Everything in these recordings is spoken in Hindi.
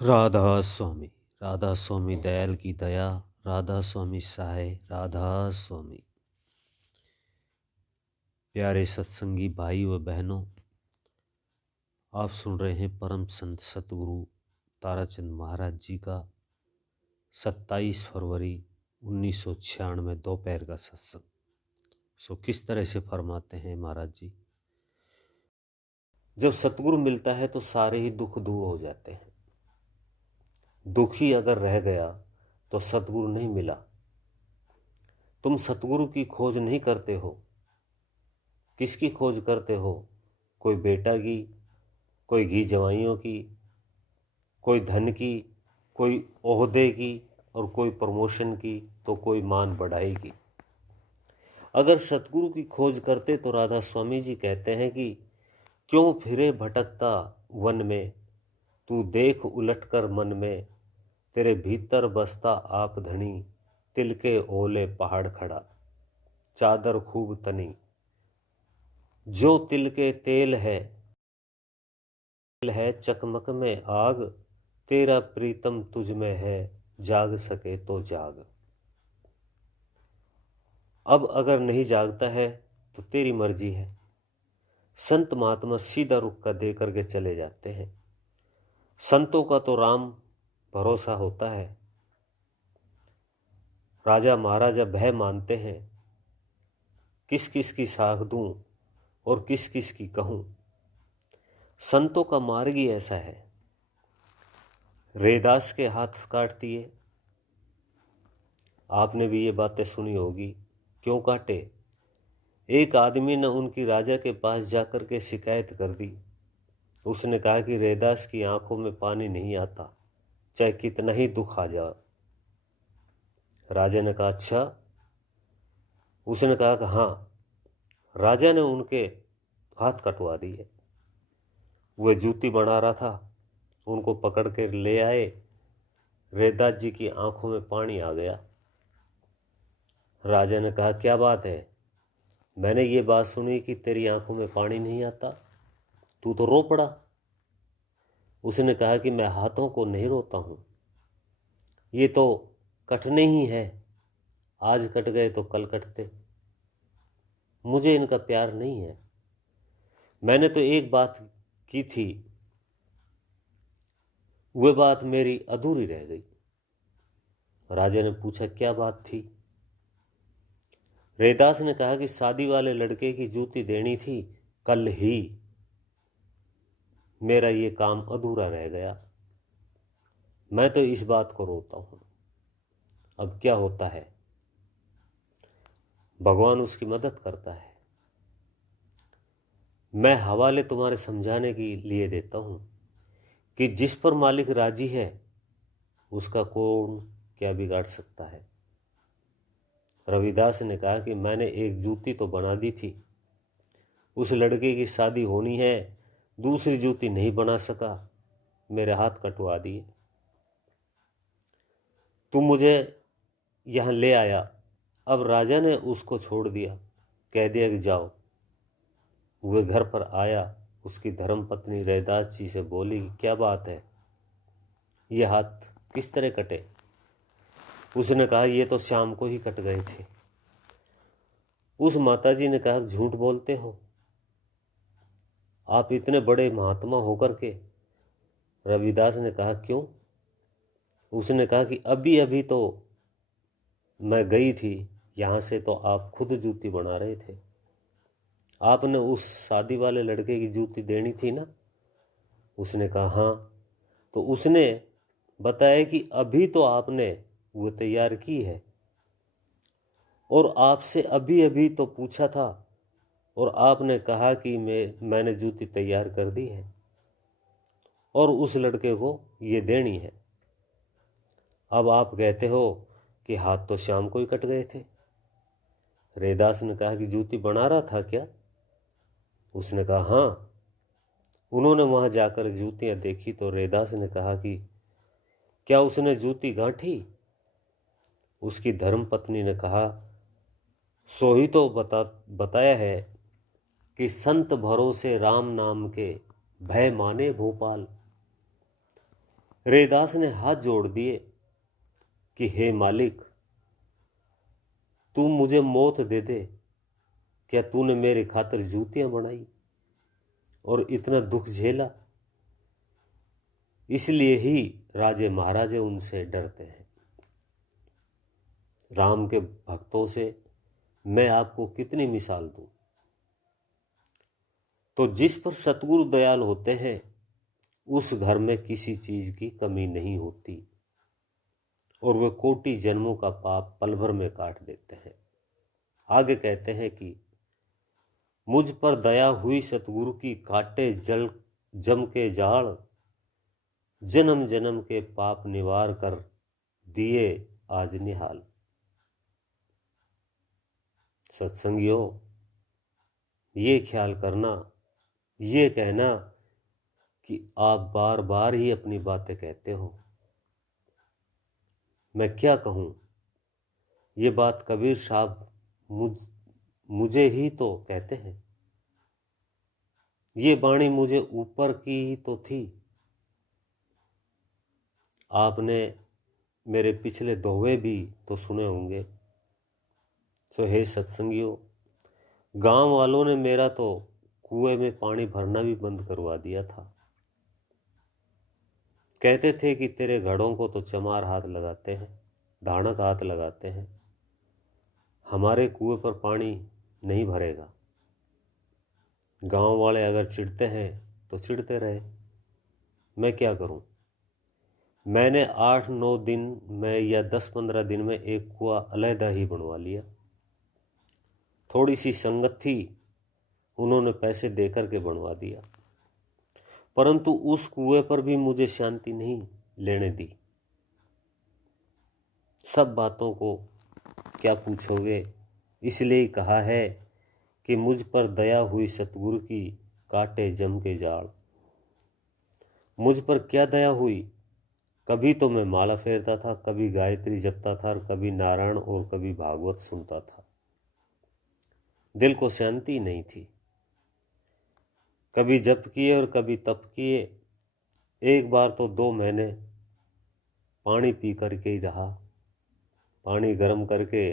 राधा स्वामी। राधा स्वामी दयाल की दया, राधा स्वामी सहाय, राधा स्वामी। प्यारे सत्संगी भाई व बहनों, आप सुन रहे हैं परम संत सतगुरु ताराचंद महाराज जी का 27 फरवरी 1996 दोपहर का सत्संग। किस तरह से फरमाते हैं महाराज जी, जब सतगुरु मिलता है तो सारे ही दुख दूर हो जाते हैं। दुखी अगर रह गया तो सतगुरु नहीं मिला। तुम सतगुरु की खोज नहीं करते हो, किसकी खोज करते हो? कोई बेटा की, कोई घी जवाइयों की, कोई धन की, कोई ओहदे की और कोई प्रमोशन की, तो कोई मान बढ़ाई की। अगर सतगुरु की खोज करते तो राधा स्वामी जी कहते हैं कि क्यों फिरे भटकता वन में, तू देख उलट कर मन में, तेरे भीतर बसता आप धनी, तिल के ओले पहाड़ खड़ा, चादर खूब तनी, जो तिल के तेल है चकमक में आग, तेरा प्रीतम तुझ में है, जाग सके तो जाग। अब अगर नहीं जागता है तो तेरी मर्जी है। संत महात्मा सीधा रुख का दे करके चले जाते हैं। संतों का तो राम भरोसा होता है। राजा महाराजा भय मानते हैं, किस किस की साख दूं और किस किस की कहूं। संतों का मार्ग ही ऐसा है। रैदास के हाथ काट दिए, आपने भी ये बातें सुनी होगी। क्यों काटे? एक आदमी ने उनकी राजा के पास जाकर के शिकायत कर दी। उसने कहा कि रैदास की आंखों में पानी नहीं आता, चाहे कितना ही दुख आ जाए। राजा ने कहा अच्छा? उसने कहा कि हाँ। राजा ने उनके हाथ कटवा दिए। वह जूती बना रहा था, उनको पकड़ कर ले आए। रैदास जी की आंखों में पानी आ गया। राजा ने कहा क्या बात है? मैंने ये बात सुनी कि तेरी आंखों में पानी नहीं आता, तू तो रो पड़ा। उसने कहा कि मैं हाथों को नहीं रोता हूँ, ये तो कटने ही है। आज कट गए तो कल कटते, मुझे इनका प्यार नहीं है। मैंने तो एक बात की थी, वह बात मेरी अधूरी रह गई। राजा ने पूछा क्या बात थी? रैदास ने कहा कि शादी वाले लड़के की जूती देनी थी, कल ही मेरा ये काम अधूरा रह गया। मैं तो इस बात को रोता हूं। अब क्या होता है? भगवान उसकी मदद करता है। मैं हवाले तुम्हारे समझाने के लिए देता हूं कि जिस पर मालिक राजी है उसका कौन क्या बिगाड़ सकता है। रविदास ने कहा कि मैंने एक जूती तो बना दी थी, उस लड़के की शादी होनी है, दूसरी जूती नहीं बना सका, मेरे हाथ कटवा दिए। तू मुझे यहाँ ले आया। अब राजा ने उसको छोड़ दिया, कह दिया कि जाओ। वह घर पर आया, उसकी धर्मपत्नी रैदास जी से बोली क्या बात है, ये हाथ किस तरह कटे? उसने कहा ये तो शाम को ही कट गए थे। उस माताजी ने कहा झूठ बोलते हो, आप इतने बड़े महात्मा होकर के। रविदास ने कहा क्यों? उसने कहा कि अभी अभी तो मैं गई थी यहाँ से, तो आप खुद जूती बना रहे थे। आपने उस शादी वाले लड़के की जूती देनी थी ना? उसने कहा हाँ। तो उसने बताया कि अभी तो आपने वो तैयार की है, और आपसे अभी अभी तो पूछा था और आपने कहा कि मैंने जूती तैयार कर दी है और उस लड़के को ये देनी है। अब आप कहते हो कि हाथ तो शाम को ही कट गए थे। रैदास ने कहा कि जूती बना रहा था क्या? उसने कहा हाँ। उन्होंने वहां जाकर जूतियां देखी तो रैदास ने कहा कि क्या उसने जूती गांठी? उसकी धर्मपत्नी ने कहा सो ही तो बताया है कि संत भरोसे राम नाम के, भय माने भोपाल। रैदास ने हाथ जोड़ दिए कि हे मालिक, तू मुझे मौत दे दे, क्या तूने मेरी खातिर जूतियां बनाई और इतना दुख झेला? इसलिए ही राजे महाराजे उनसे डरते हैं। राम के भक्तों से मैं आपको कितनी मिसाल दूं। तो जिस पर सतगुरु दयाल होते हैं उस घर में किसी चीज की कमी नहीं होती और वे कोटि जन्मों का पाप पल भर में काट देते हैं। आगे कहते हैं कि मुझ पर दया हुई सतगुरु की, काटे जल जम के जाड़, जन्म जन्म के पाप निवार कर दिए आज निहाल। सत्संगियों, ये ख्याल करना, ये कहना कि आप बार बार ही अपनी बातें कहते हो, मैं क्या कहूँ। ये बात कबीर साहब मुझे ही तो कहते हैं। ये वाणी मुझे ऊपर की ही तो थी। आपने मेरे पिछले दोहे भी तो सुने होंगे। सो हे सत्संगियों, गांव वालों ने मेरा तो कुएं में पानी भरना भी बंद करवा दिया था। कहते थे कि तेरे घड़ों को तो चमार हाथ लगाते हैं, धाड़क हाथ लगाते हैं, हमारे कुएं पर पानी नहीं भरेगा। गांव वाले अगर चिढ़ते हैं तो चिढ़ते रहे, मैं क्या करूं। मैंने 8-9 दिन में या 10-15 दिन में एक कुआं अलहदा ही बनवा लिया। थोड़ी सी संगत थी, उन्होंने पैसे देकर के बनवा दिया, परंतु उस कुएं पर भी मुझे शांति नहीं लेने दी। सब बातों को क्या पूछोगे, इसलिए कहा है कि मुझ पर दया हुई सतगुरु की, काटे जम के जाड़। मुझ पर क्या दया हुई। कभी तो मैं माला फेरता था, कभी गायत्री जपता था, और कभी नारायण और कभी भागवत सुनता था। दिल को शांति नहीं थी। कभी जप किए और कभी तप किए। एक बार तो 2 महीने पानी पी करके ही रहा। पानी गर्म करके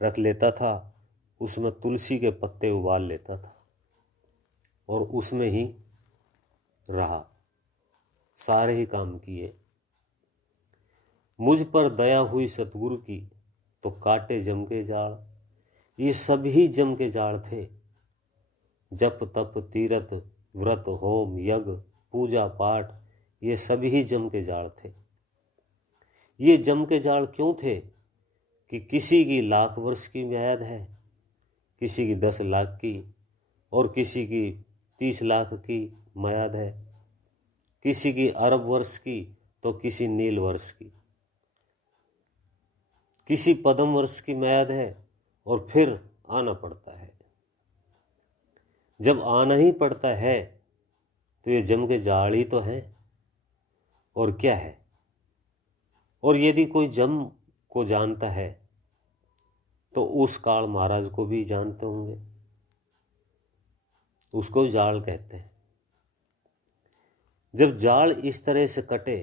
रख लेता था, उसमें तुलसी के पत्ते उबाल लेता था और उसमें ही रहा, सारे ही काम किए। मुझ पर दया हुई सतगुरु की, तो काटे जम के जाड़। ये सभी जम के जाड़ थे। जप तप तीरथ व्रत होम यज्ञ पूजा पाठ, ये सभी जम के जाड़ थे। ये जम के जाड़ क्यों थे कि किसी की 1,00,000 वर्ष की म्याद है, किसी की 10 लाख की, और किसी की 30 लाख की म्याद है, किसी की अरब वर्ष की तो किसी नील वर्ष की, किसी पद्म वर्ष की म्याद है, और फिर आना पड़ता है। जब आना ही पड़ता है तो ये जम के जाड़ ही तो है, और क्या है। और यदि कोई जम को जानता है तो उस काल महाराज को भी जानते होंगे, उसको जाड़ कहते हैं। जब जाड़ इस तरह से कटे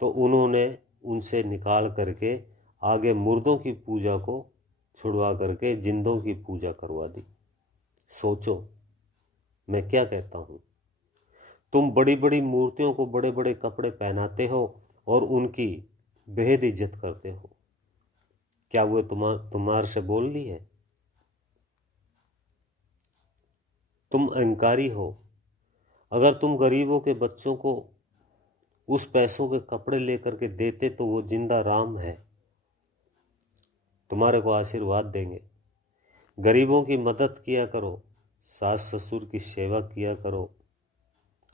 तो उन्होंने उनसे निकाल करके आगे मुर्दों की पूजा को छुड़वा करके जिंदों की पूजा करवा दी। सोचो मैं क्या कहता हूँ। तुम बड़ी बड़ी मूर्तियों को बड़े बड़े कपड़े पहनाते हो और उनकी बेहद इज्जत करते हो। क्या वो तुम्हारे से बोल रही है? तुम अहंकारी हो। अगर तुम गरीबों के बच्चों को उस पैसों के कपड़े लेकर के देते तो वो जिंदा राम है, तुम्हारे को आशीर्वाद देंगे। गरीबों की मदद किया करो, सास ससुर की सेवा किया करो,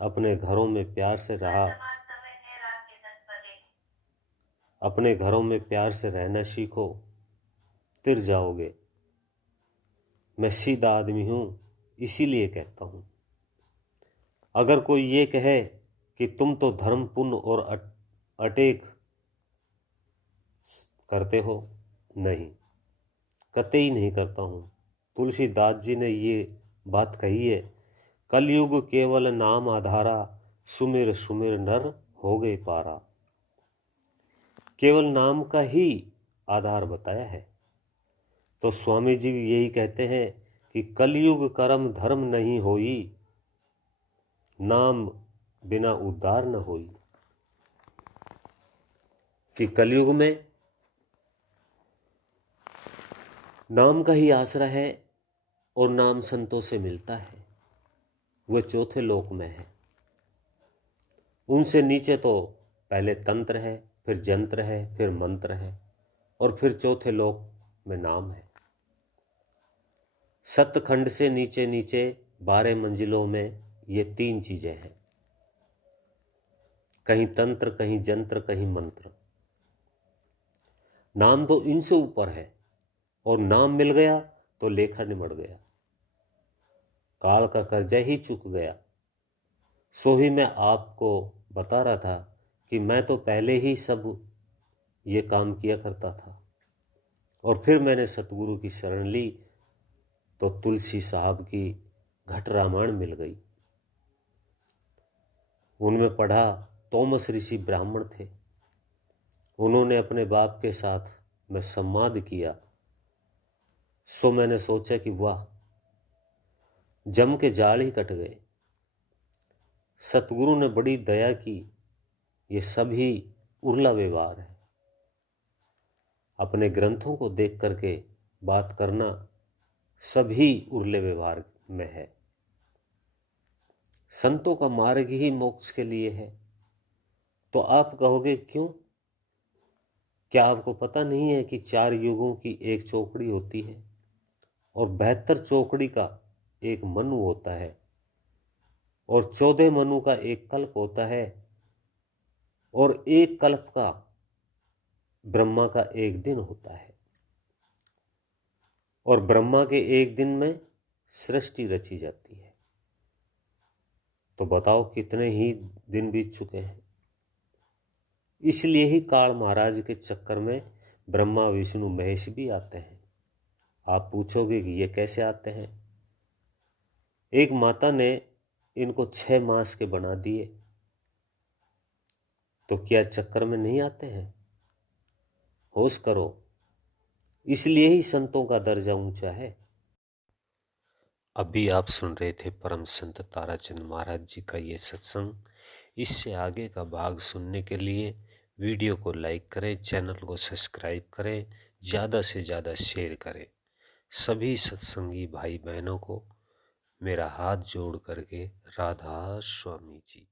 अपने घरों में प्यार से रहा, अपने घरों में प्यार से रहना सीखो, तिर जाओगे। मैं सीधा आदमी हूँ, इसीलिए कहता हूँ। अगर कोई ये कहे कि तुम तो धर्म पुण्य और अटेक करते हो, नहीं, कतई नहीं करता हूँ। तुलसीदास जी ने ये बात कही है, कलयुग केवल नाम आधारा, सुमिर सुमिर नर हो गए पारा। केवल नाम का ही आधार बताया है। तो स्वामी जी भी यही कहते हैं कि कलयुग कर्म धर्म नहीं होई, नाम बिना उद्धार न होई। कि कलयुग में नाम का ही आसरा है और नाम संतों से मिलता है, वह चौथे लोक में है। उनसे नीचे तो पहले तंत्र है, फिर जंत्र है, फिर मंत्र है, और फिर चौथे लोक में नाम है। सतखंड से नीचे नीचे 12 मंजिलों में ये 3 चीजें हैं, कहीं तंत्र, कहीं जंत्र, कहीं मंत्र। नाम तो इनसे ऊपर है, और नाम मिल गया तो लेखा निमट गया, काल का कर्जा ही चुक गया। सो ही मैं आपको बता रहा था कि मैं तो पहले ही सब ये काम किया करता था, और फिर मैंने सतगुरु की शरण ली तो तुलसी साहब की घट रामायण मिल गई। उनमें पढ़ा तोमस ऋषि ब्राह्मण थे, उन्होंने अपने बाप के साथ में संवाद किया। सो मैंने सोचा कि वाह, जम के जाल ही कट गए। सतगुरु ने बड़ी दया की, ये सभी उर्ला व्यवहार है। अपने ग्रंथों को देख करके बात करना सभी उर्ले व्यवहार में है। संतों का मार्ग ही मोक्ष के लिए है। तो आप कहोगे क्यों? क्या आपको पता नहीं है कि 4 युगों की एक चौकड़ी होती है, और 72 चौकड़ी का एक मनु होता है, और 14 मनु का एक कल्प होता है, और एक कल्प का ब्रह्मा का एक दिन होता है, और ब्रह्मा के एक दिन में सृष्टि रची जाती है। तो बताओ कितने ही दिन बीत चुके हैं। इसलिए ही काल महाराज के चक्कर में ब्रह्मा विष्णु महेश भी आते हैं। आप पूछोगे कि ये कैसे आते हैं? एक माता ने इनको 6 मास के बना दिए, तो क्या चक्कर में नहीं आते हैं? होश करो। इसलिए ही संतों का दर्जा ऊंचा है। अभी आप सुन रहे थे परम संत ताराचंद महाराज जी का ये सत्संग। इससे आगे का भाग सुनने के लिए वीडियो को लाइक करें, चैनल को सब्सक्राइब करें, ज़्यादा से ज़्यादा शेयर करें। सभी सत्संगी भाई बहनों को मेरा हाथ जोड़ करके राधा स्वामी जी।